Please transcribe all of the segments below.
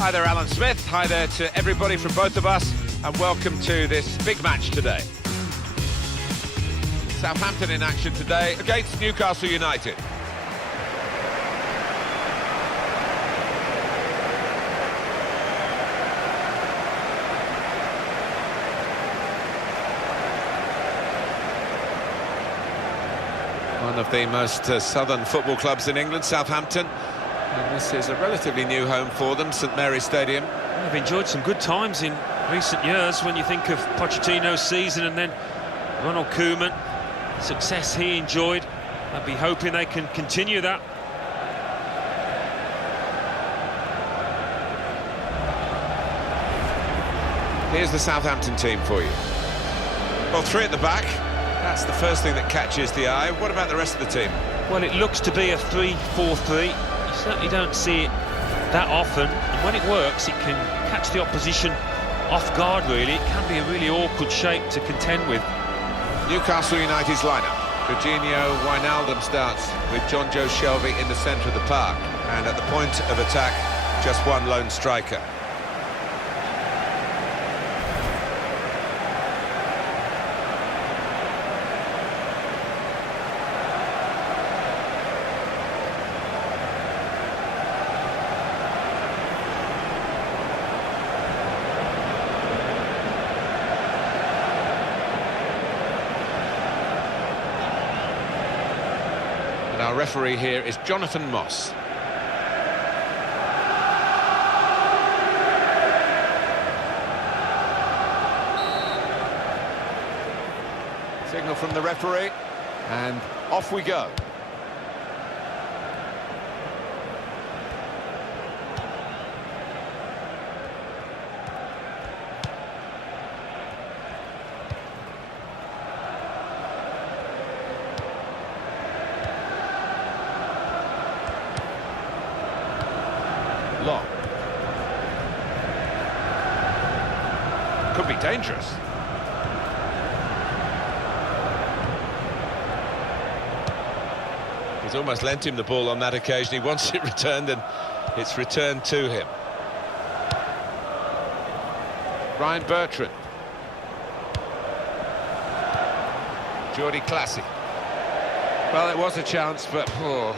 Hi there, Alan Smith. Hi there to everybody from both of us, and welcome to this big match today. Southampton in action today against Newcastle United. One of the most southern football clubs in England, Southampton. And this is a relatively new home for them, St Mary's Stadium. They've enjoyed some good times in recent years when you think of Pochettino's season and then Ronald Koeman, success he enjoyed. I'd be hoping they can continue that. Here's the Southampton team for you. Well, three at the back. That's the first thing that catches the eye. What about the rest of the team? Well, it looks to be a 3-4-3. You certainly don't see it that often, and when it works, it can catch the opposition off guard, really. It can be a really awkward shape to contend with. Newcastle United's lineup. Jorginho Wijnaldum starts with John Joe Shelvey in the centre of the park, and at the point of attack, just one lone striker. Our referee here is Jonathan Moss. Signal from the referee, and off we go. Long. Could be dangerous. He's almost lent him the ball on that occasion. He wants it returned, and it's returned to him. Ryan Bertrand. Jordi Classy. Well, it was a chance, but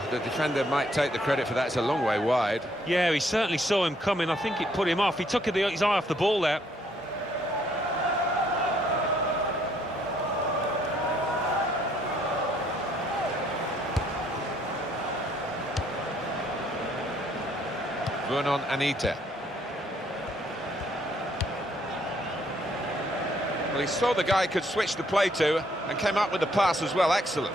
the defender might take the credit for that. It's a long way wide. Yeah, he certainly saw him coming. I think it put him off. He took his eye off the ball there. Vernon Anita. Well, he saw the guy could switch the play to and came up with the pass as well. Excellent.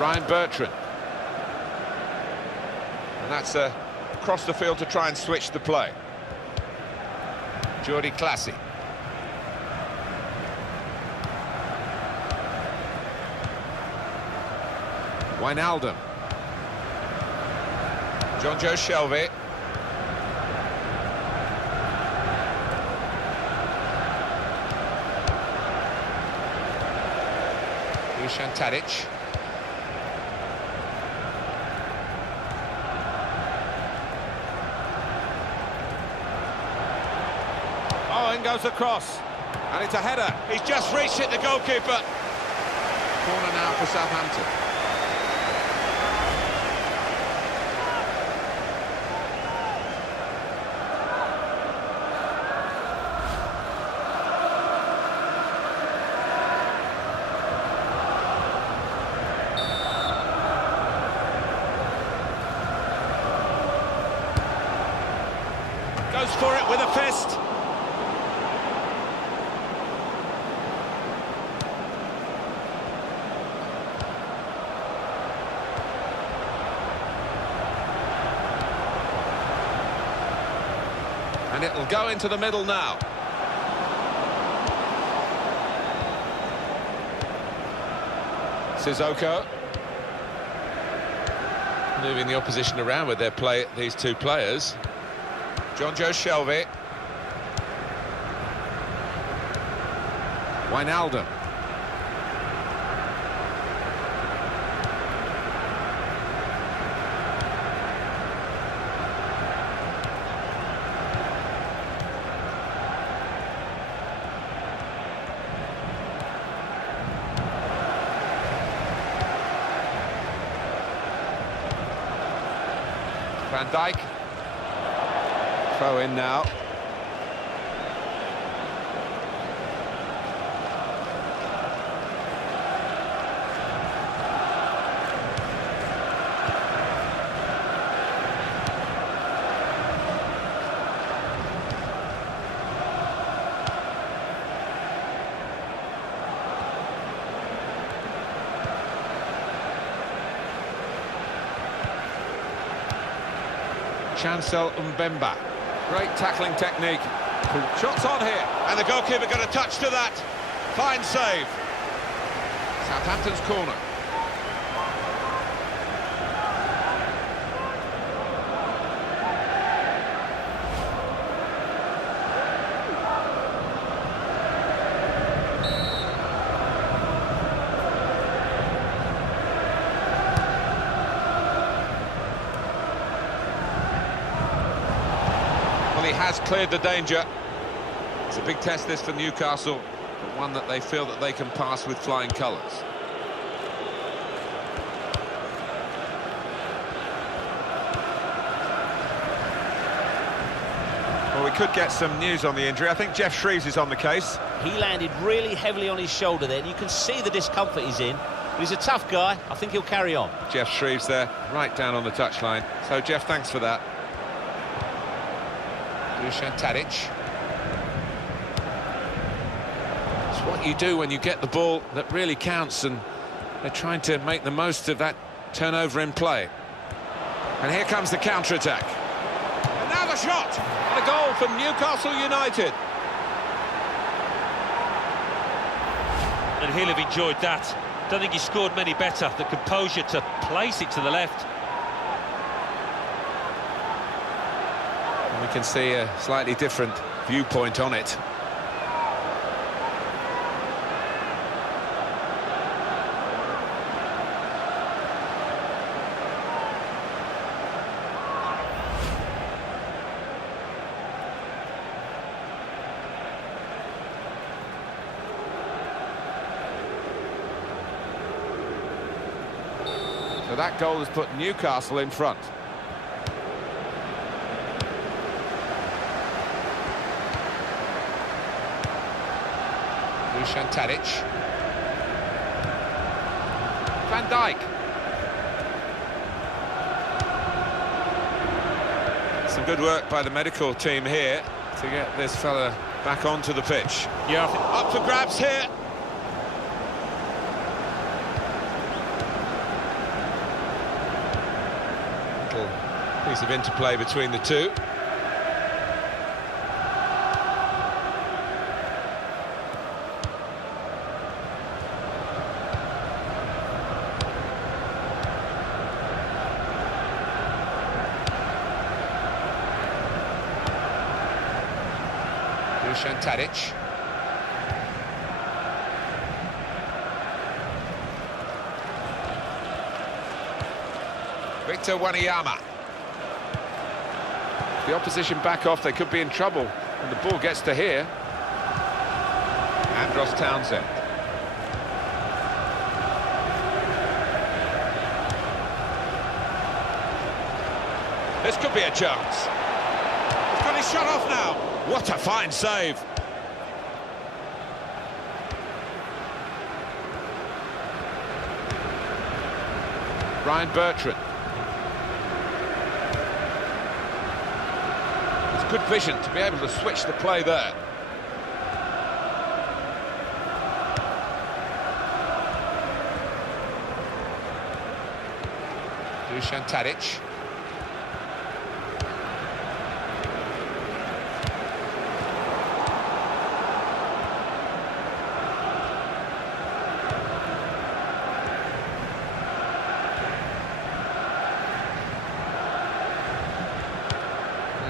Ryan Bertrand. And that's across the field to try and switch the play. Jordi Classy. Wijnaldum. John Joe Shelvey. Dusan Tadic. Oh, in goes the cross. And it's a header. He's just reached it, the goalkeeper. Corner now for Southampton. Goes for it with a fist. And it'll go into the middle now. Sissoko. Moving the opposition around with their play, these two players. John Joe Shelvey. Wijnaldum. Van Dijk. Throw in now. Chancel Mbemba. Great tackling technique. Shots on here. And the goalkeeper got a touch to that. Fine save. Southampton's corner. He has cleared the danger. It's a big test this for Newcastle, but one that they feel that they can pass with flying colours. Well, we could get some news on the injury. I think Jeff Shreves is on the case. He landed really heavily on his shoulder there, and you can see the discomfort he's in. But he's a tough guy. I think he'll carry on. Jeff Shreves there, right down on the touchline. So, Jeff, thanks for that. Dusan Tadic. It's what you do when you get the ball that really counts, and they're trying to make the most of that turnover in play. And here comes the counter-attack. And now the shot! And a goal from Newcastle United. And he'll have enjoyed that. Don't think he scored many better. The composure to place it to the left. We can see a slightly different viewpoint on it. So that goal has put Newcastle in front. Dusan Tadic. Van Dijk. Some good work by the medical team here to get this fella back onto the pitch. Yeah, Up for grabs here. Little piece of interplay between the two. Dusan Tadic. Victor Wanyama. The opposition back off, they could be in trouble when the ball gets to here. Andros Townsend. This could be a chance. He's got his shot off now. What a fine save. Ryan Bertrand. It's good vision to be able to switch the play there. Dusan Tadic.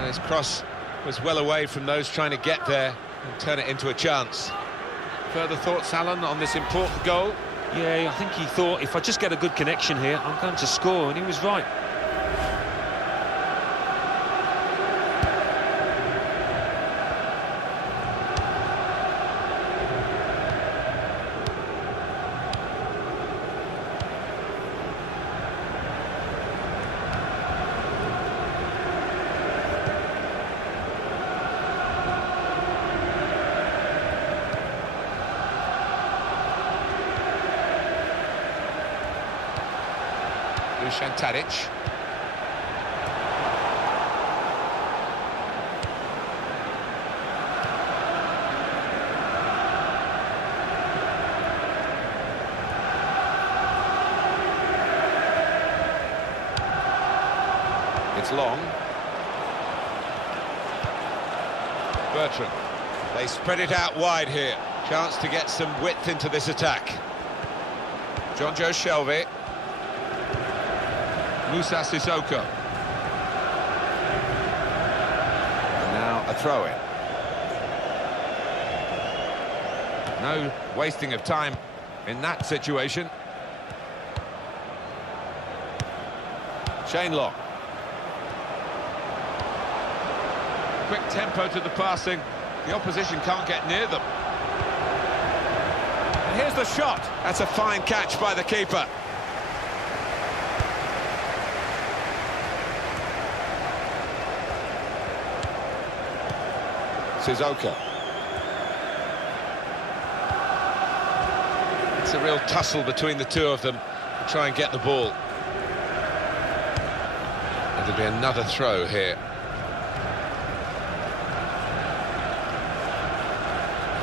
His cross was well away from those trying to get there and turn it into a chance. Further thoughts, Alan, on this important goal? Yeah, I think he thought, if I just get a good connection here, I'm going to score, and he was right. Tadic. It's long. Bertrand. They spread it out wide here. Chance to get some width into this attack. John Joe Shelvey. Musa Sissoko. And now a throw-in. No wasting of time in that situation. Shane Long. Quick tempo to the passing. The opposition can't get near them. And here's the shot. That's a fine catch by the keeper. Sissoko. It's a real tussle between the two of them to try and get the ball. It'll be another throw here.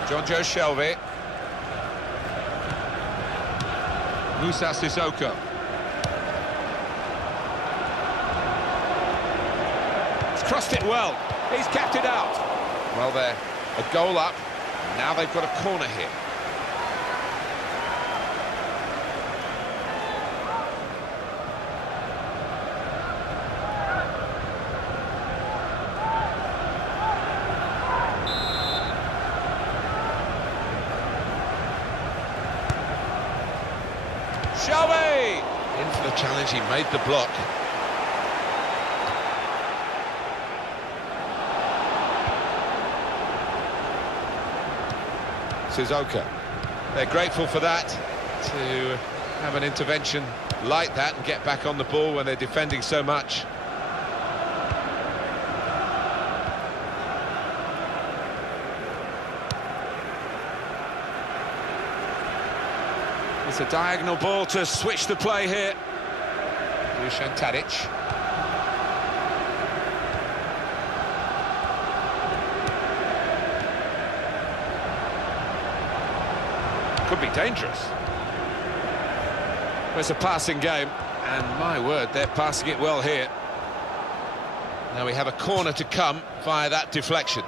John Joe Shelvey. Musa Sissoko. He's crossed it well. He's kept it out. Well, they're a goal up, and now they've got a corner here. Shelvey! In for the challenge, he made the block. Sissoko. They're grateful for that, to have an intervention like that and get back on the ball when they're defending so much. It's a diagonal ball to switch the play here. Dusan Tadic. Could be dangerous. It's a passing game, and my word, they're passing it well here. Now we have a corner to come via that deflection.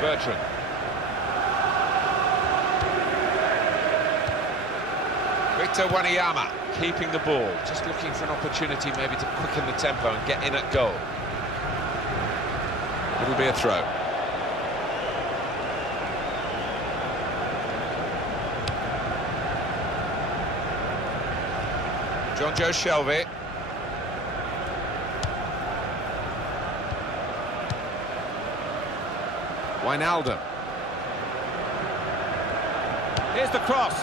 Bertrand. Victor Wanyama keeping the ball, just looking for an opportunity maybe to quicken the tempo and get in at goal. It'll be a throw. John Joe Shelvey. Wijnaldum. Here's the cross.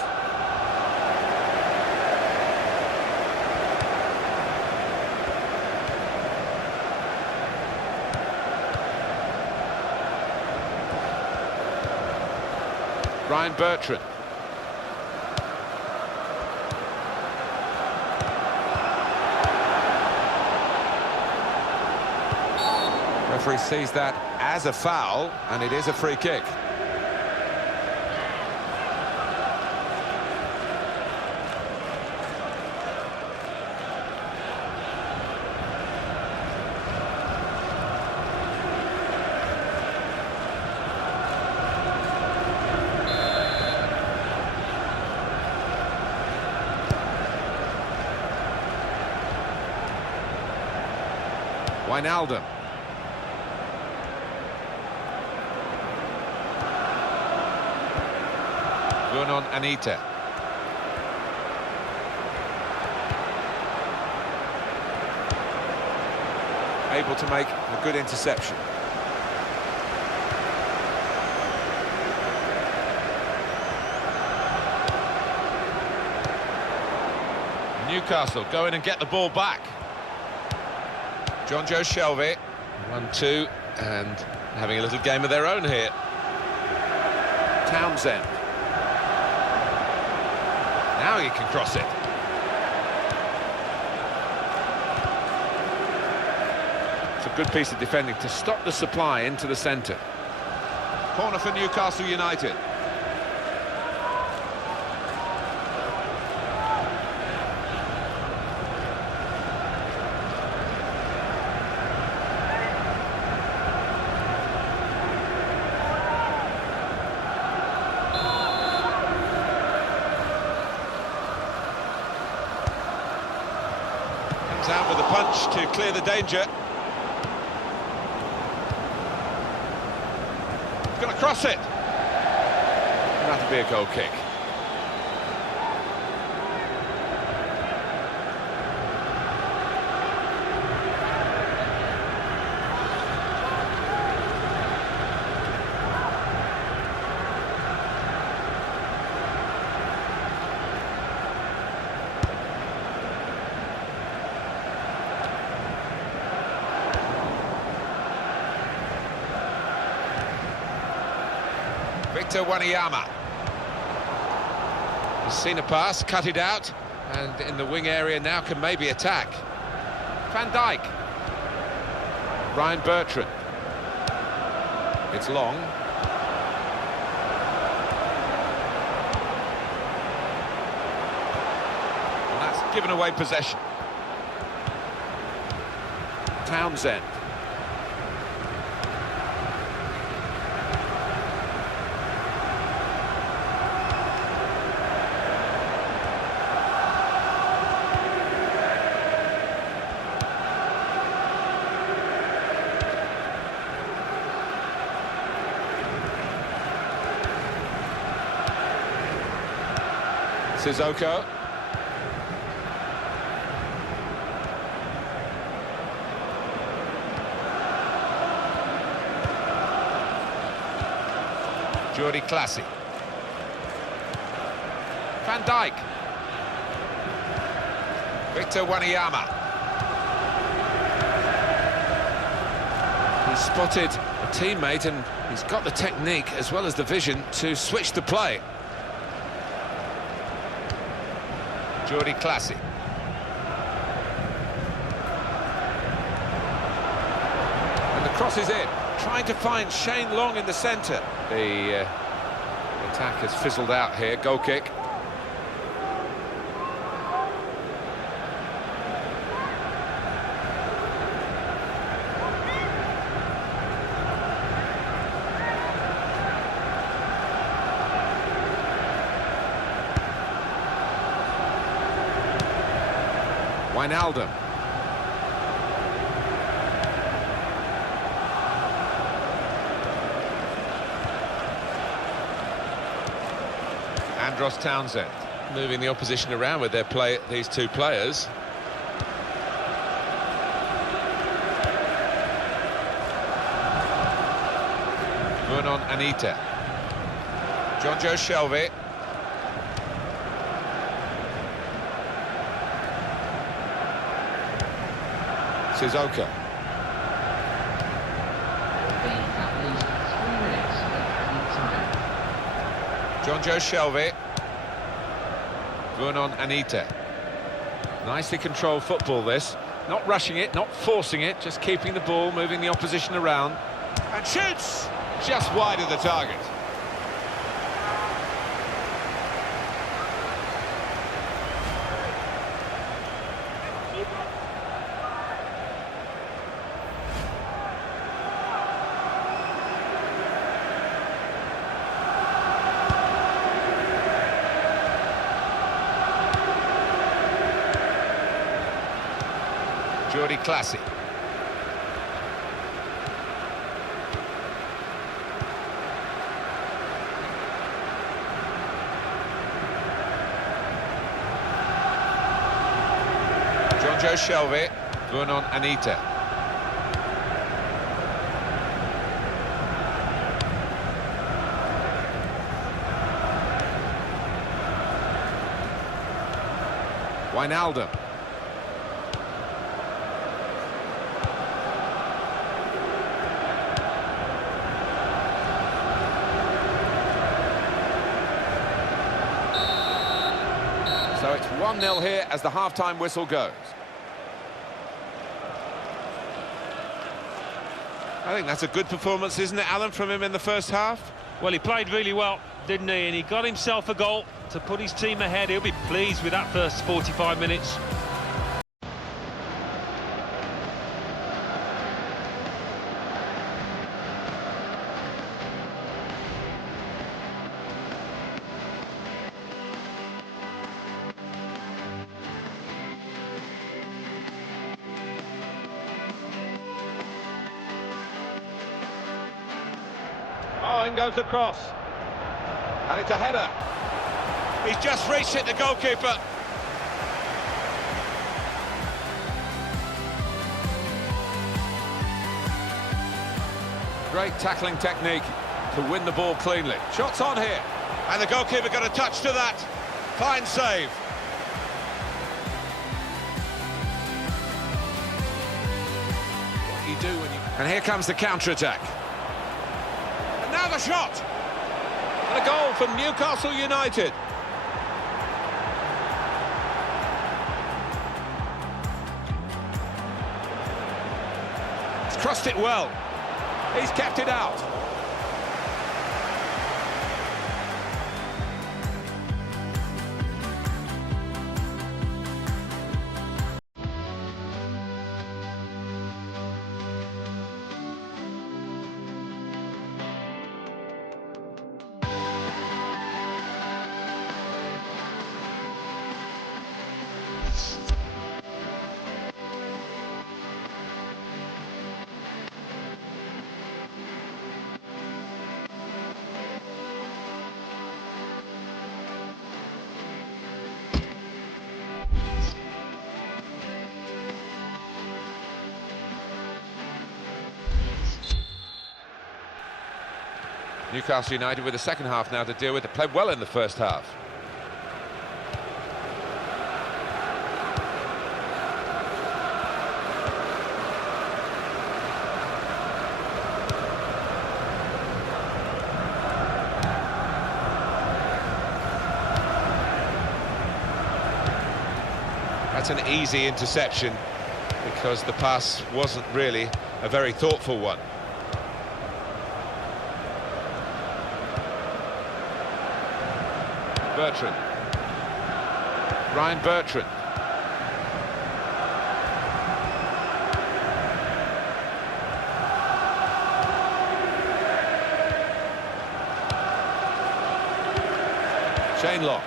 Ryan Bertrand. Referee sees that as a foul, and it is a free kick. Wijnaldum. Vernon Anita. Able to make a good interception. Newcastle go in and get the ball back. John Joe Shelvey, 1-2, and having a little game of their own here. Townsend. Now he can cross it. It's a good piece of defending to stop the supply into the centre. Corner for Newcastle United. Out with a punch to clear the danger. Gonna cross it. That'll be a goal kick. Victor Wanyama. He's seen a pass, cut it out, and in the wing area now can maybe attack. Van Dijk. Ryan Bertrand. It's long. And that's given away possession. Townsend. Sissoko. Jordi Classy. Van Dijk. Victor Wanyama. He's spotted a teammate and he's got the technique as well as the vision to switch the play. Jordi Classy. And the cross is in. Trying to find Shane Long in the centre. The attack has fizzled out here. Goal kick. Wijnaldum. Andros Townsend moving the opposition around with their play. These two players. Vernon Anita. John Joe Shelvey. Sissoko. John Joe Shelvey. Vernon Anita. Nicely controlled football this. Not rushing it, not forcing it, just keeping the ball, moving the opposition around. And shoots! Just wide of the target. Jordi Classy. Joe Shelby, Vernon Anita. Wijnaldum. So it's 1-0 here as the half-time whistle goes. I think that's a good performance, isn't it, Alan, from him in the first half? Well, he played really well, didn't he? And he got himself a goal to put his team ahead. He'll be pleased with that first 45 minutes. Oh, in goes the cross. And it's a header. He's just reached it, the goalkeeper. Great tackling technique to win the ball cleanly. Shots on here. And the goalkeeper got a touch to that. Fine save. What you do when you... And here comes the counter-attack. And now the shot. And a goal from Newcastle United. He's crossed it well. He's kept it out. Newcastle United with the second half now to deal with. They played well in the first half. That's an easy interception because the pass wasn't really a very thoughtful one. Bertrand. Ryan Bertrand. Shane Long.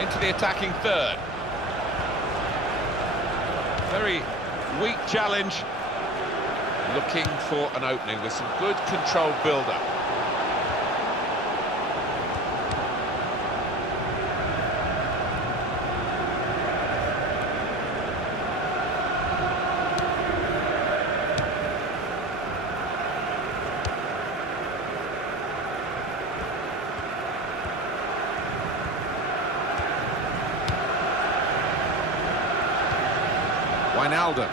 Into the attacking third. Very weak challenge. Looking for an opening with some good controlled build-up. Wijnaldum.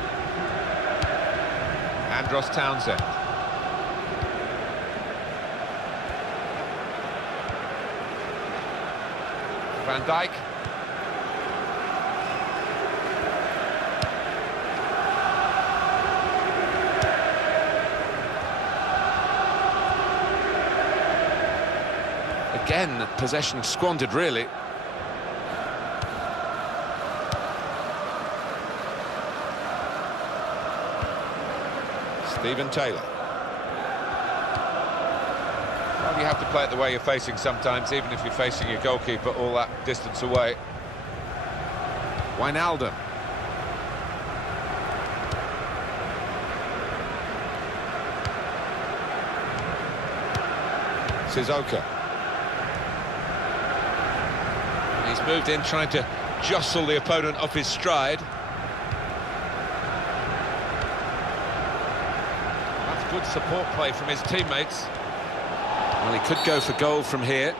Andros Townsend. Van Dijk. Again, possession squandered, really. Stephen Taylor. Well, you have to play it the way you're facing sometimes, even if you're facing your goalkeeper all that distance away. Wijnaldum. Sissoko. He's moved in trying to jostle the opponent off his stride. That's good support play from his teammates. Well, he could go for goal from here.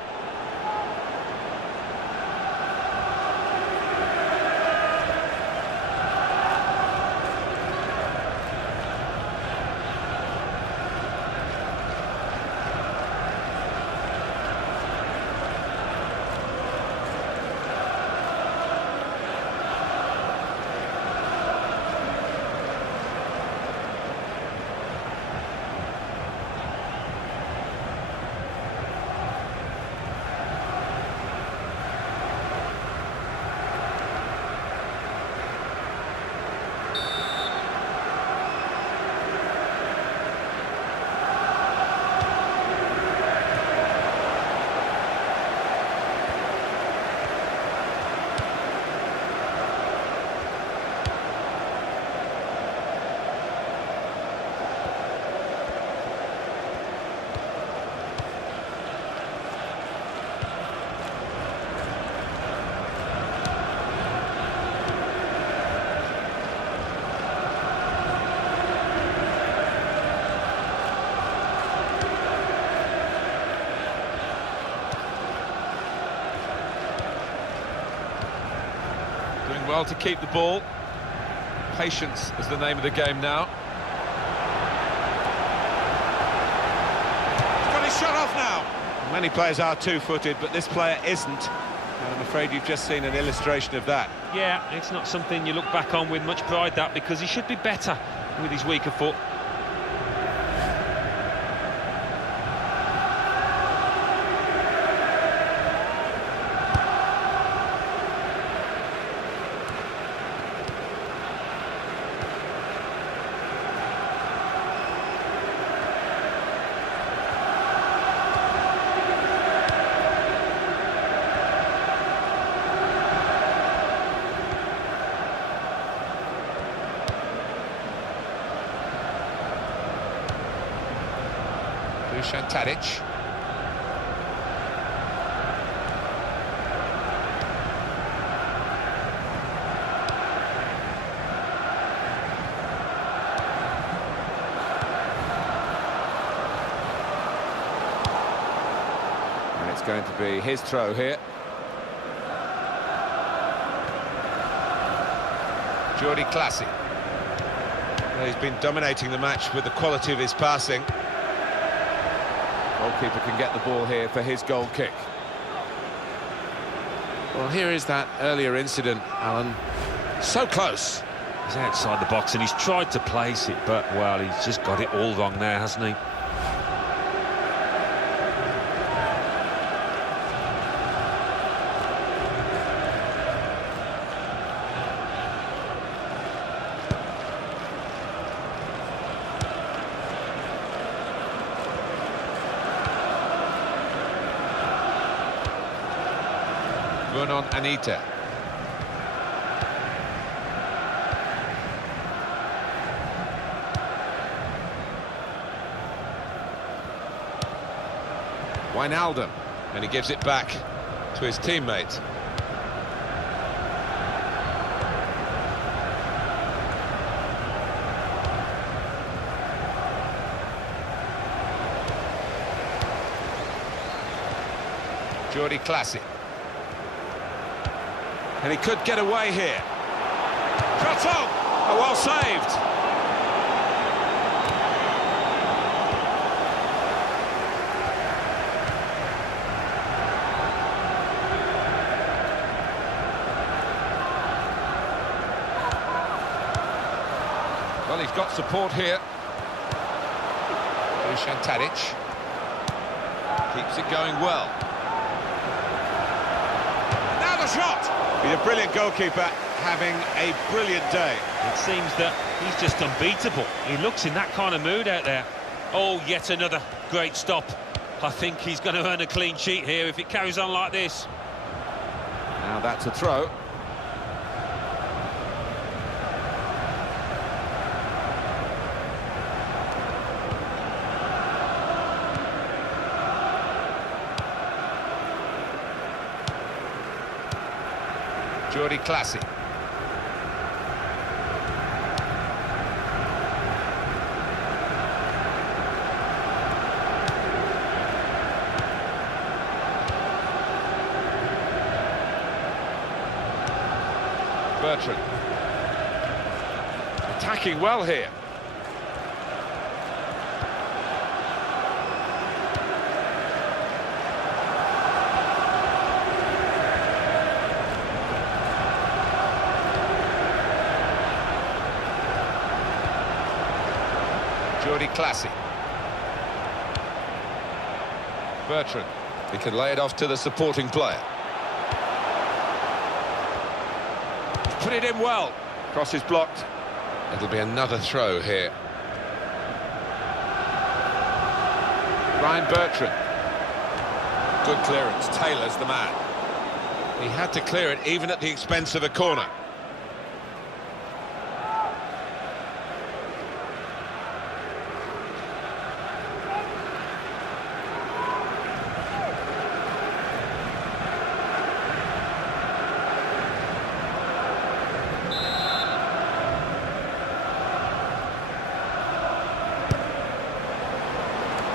Doing well to keep the ball. Patience is the name of the game now. He's got his shot off now. Many players are two-footed, but this player isn't. And I'm afraid you've just seen an illustration of that. Yeah, it's not something you look back on with much pride, that, because he should be better with his weaker foot. Tadic. And it's going to be his throw here. Jordi Classy. Well, he's been dominating the match with the quality of his passing. Goalkeeper can get the ball here for his goal kick. Well, here is that earlier incident, Alan. So close. He's outside the box and he's tried to place it, but, well, he's just got it all wrong there, hasn't he? On Anita. Wijnaldum, and he gives it back to his teammate. Jordi Classy. And he could get away here. Shot on! Oh, well saved. Well, he's got support here. Dusan Tadic. Keeps it going well. And now the shot! He's a brilliant goalkeeper, having a brilliant day. It seems that he's just unbeatable. He looks in that kind of mood out there. Oh, yet another great stop. I think he's going to earn a clean sheet here if it carries on like this. Now that's a throw. Jordi Classy. Bertrand. Attacking well here. Jordi Classy. Bertrand. He can lay it off to the supporting player. He's put it in well. Cross is blocked. It'll be another throw here. Ryan Bertrand. Good clearance. Taylor's the man. He had to clear it even at the expense of a corner.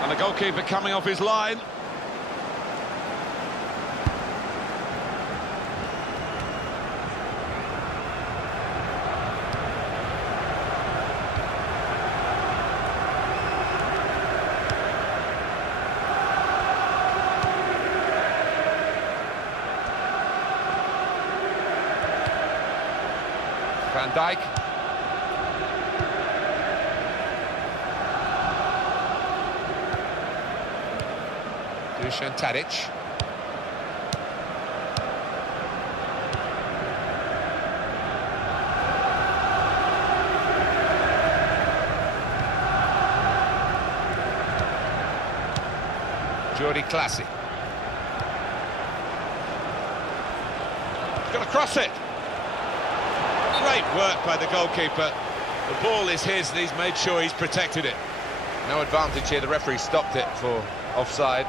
And the goalkeeper coming off his line. Van Dijk. Dusan Tadic. Jordi Classy. He's got to cross it. Great work by the goalkeeper. The ball is his and he's made sure he's protected it. No advantage here, the referee stopped it for offside.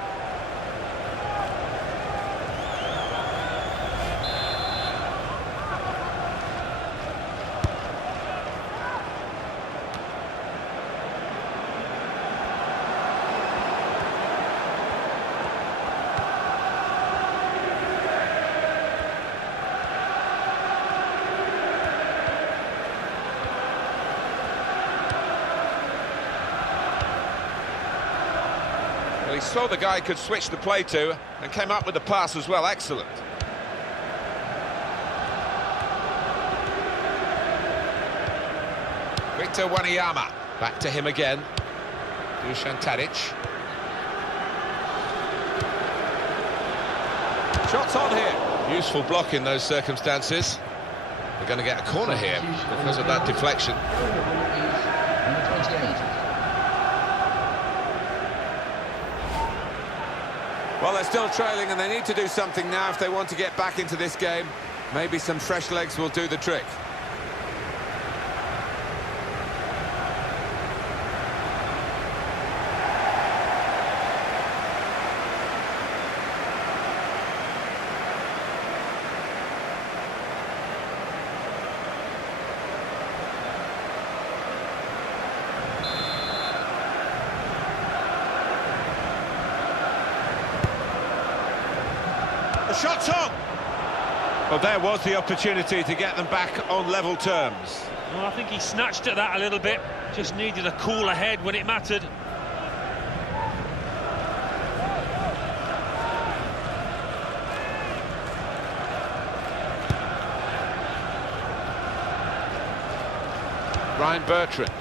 Well, he saw the guy could switch the play to and came up with the pass as well. Excellent. Victor Wanyama. Back to him again. Dusan Tadic. Shots on here. Useful block in those circumstances. They're going to get a corner here because of that deflection. Well, they're still trailing and they need to do something now if they want to get back into this game. Maybe some fresh legs will do the trick. The shot's on! Well, there was the opportunity to get them back on level terms. Well, I think he snatched at that a little bit. Just needed a cooler head when it mattered. Ryan Bertrand.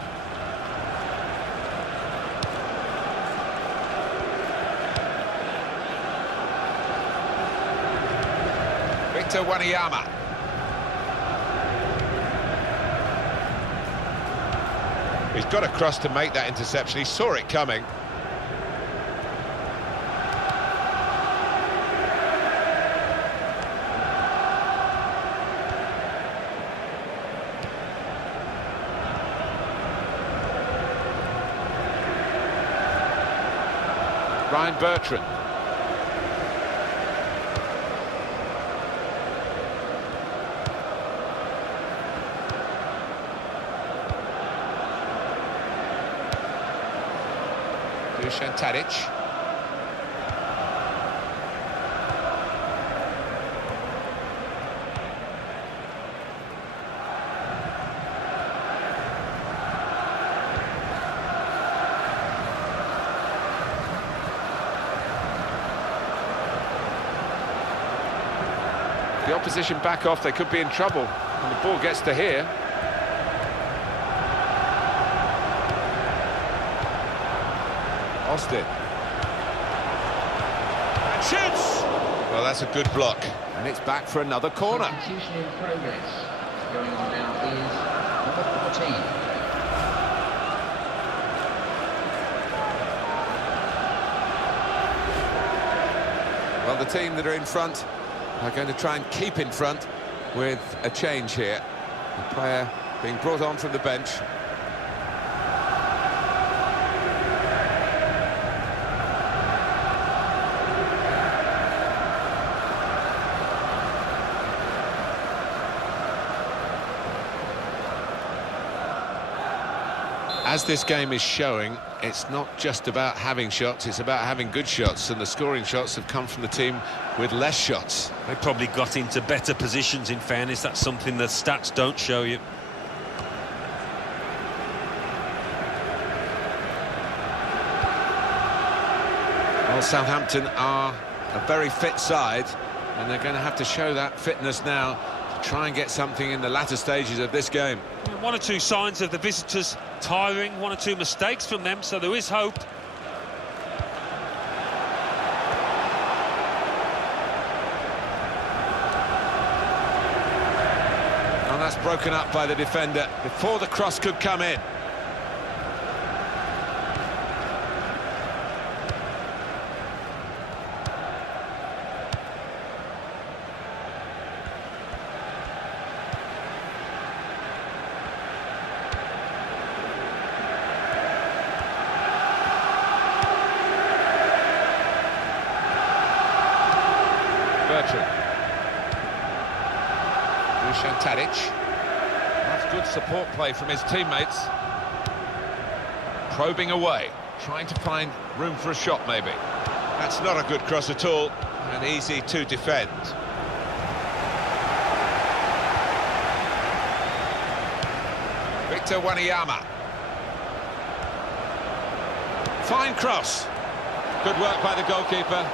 Victor Wanyama. He's got a cross to make that interception. He saw it coming. Ryan Bertrand. Dusan Tadic. The opposition back off, they could be in trouble, and the ball gets to here. Aston. And shoots! Well, that's a good block. And it's back for another corner. Substitution in progress. Going on now is number 14. Well, the team that are in front are going to try and keep in front with a change here. The player being brought on from the bench. As this game is showing, it's not just about having shots, it's about having good shots, and the scoring shots have come from the team with less shots. They probably got into better positions, in fairness. That's something the stats don't show you. Well, Southampton are a very fit side, and they're going to have to show that fitness now to try and get something in the latter stages of this game. One or two signs of the visitors tiring, one or two mistakes from them, so there is hope. And that's broken up by the defender before the cross could come in. Dusan Tadic. That's good support play from his teammates. Probing away, trying to find room for a shot maybe. That's not a good cross at all, and easy to defend. Victor Wanyama. Fine cross. Good work by the goalkeeper.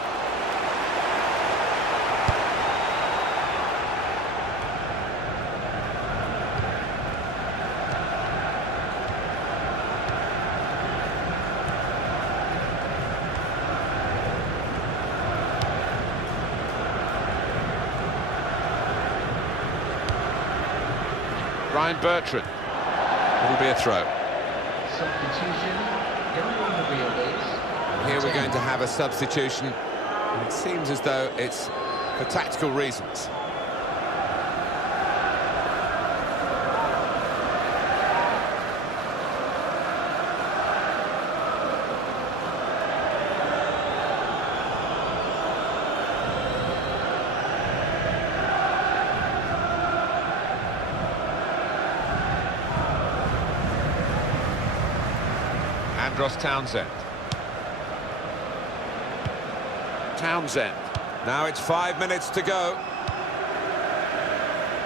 Ryan Bertrand. It'll be a throw. Substitution. Going on the real is. Here we're going to have a substitution, and it seems as though it's for tactical reasons. Andros Townsend. Now it's 5 minutes to go.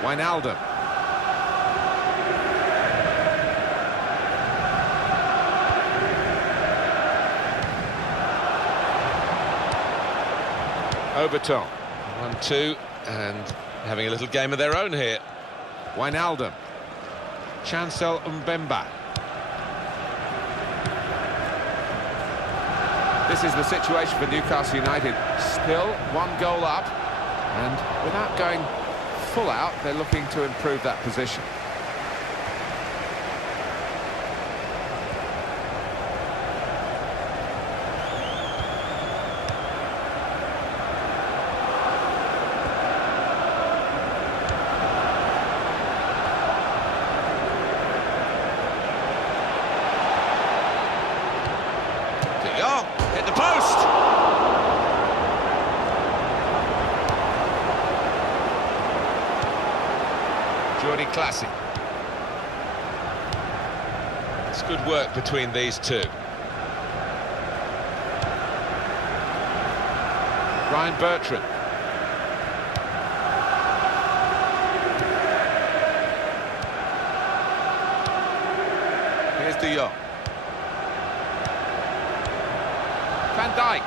Wijnaldum. Overton. 1-2, and having a little game of their own here. Wijnaldum. Chancel Mbemba. This is the situation for Newcastle United. Still 1 goal up, and without going full out, they're looking to improve that position. Hit the post! Jordi Classic. It's good work between these two. Ryan Bertrand. Here's De Jong. Van Dijk.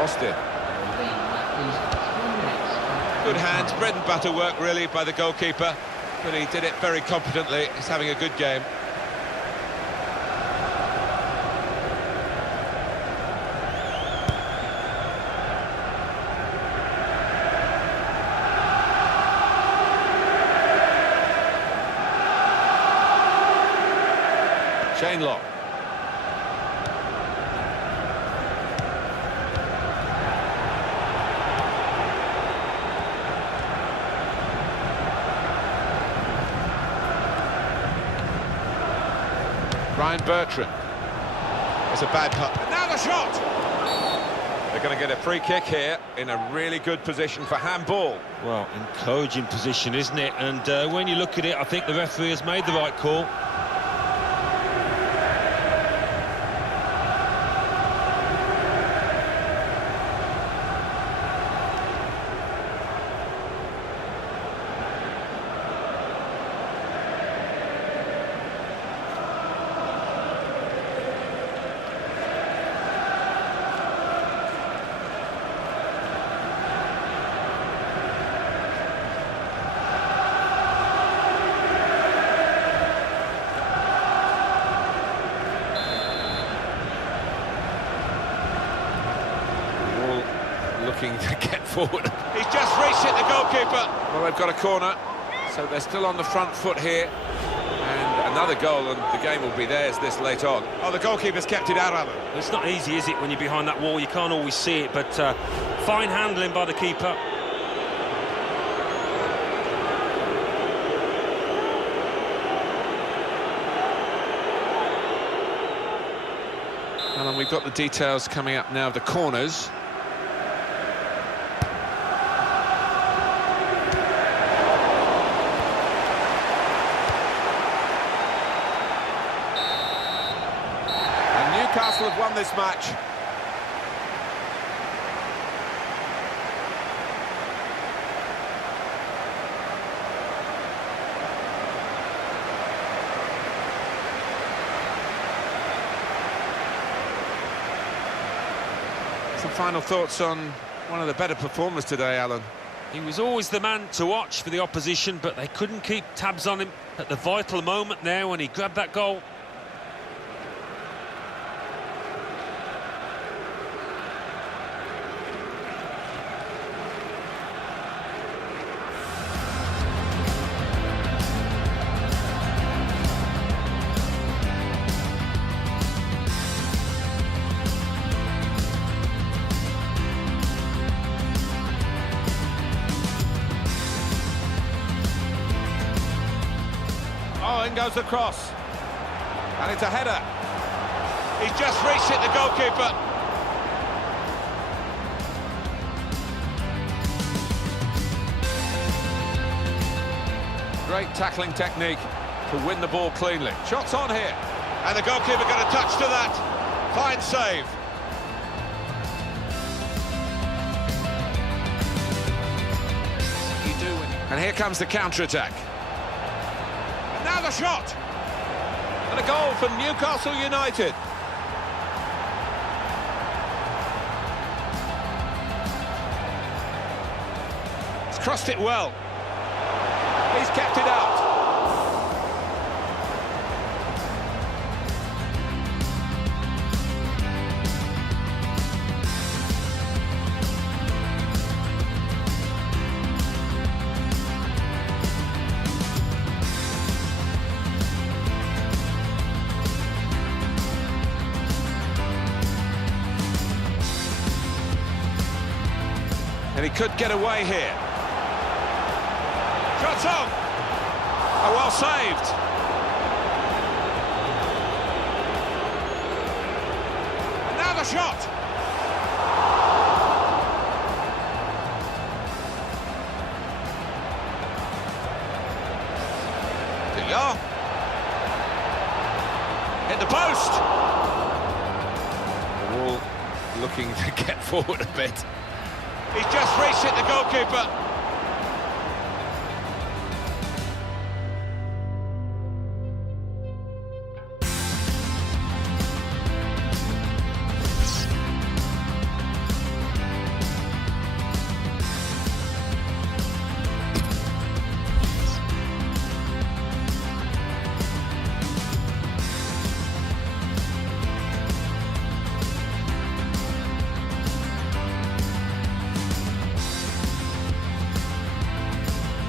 Austin. Good hands, bread and butter work really by the goalkeeper, but he did it very competently. He's having a good game. Shane Long. Ryan Bertrand. It's a bad putt. Now the shot! They're going to get a free kick here in a really good position for handball. Well, encouraging position, isn't it? And when you look at it, I think the referee has made the right call. Looking to get forward. He's just reached it, the goalkeeper. Well, they've got a corner, so they're still on the front foot here. And another goal, and the game will be theirs this late on. Oh, the goalkeeper's kept it out, Alan. It's not easy, is it, when you're behind that wall? You can't always see it, but fine handling by the keeper. And we've got the details coming up now of the corners. Newcastle have won this match. Some final thoughts on one of the better performers today, Alan. He was always the man to watch for the opposition, but they couldn't keep tabs on him at the vital moment there when he grabbed that goal. Oh, in goes the cross. And it's a header. He's just reached it, the goalkeeper. Great tackling technique to win the ball cleanly. Shots on here. And the goalkeeper got a touch to that. Fine save. You do. And here comes the counter-attack. Now the shot! And a goal for Newcastle United. He's crossed it well. He's kept it out. And he could get away here. Shots on! Oh, well saved. And now the shot! De Jong. Hit the post! The wall looking to get forward a bit. He's just reached it, the goalkeeper.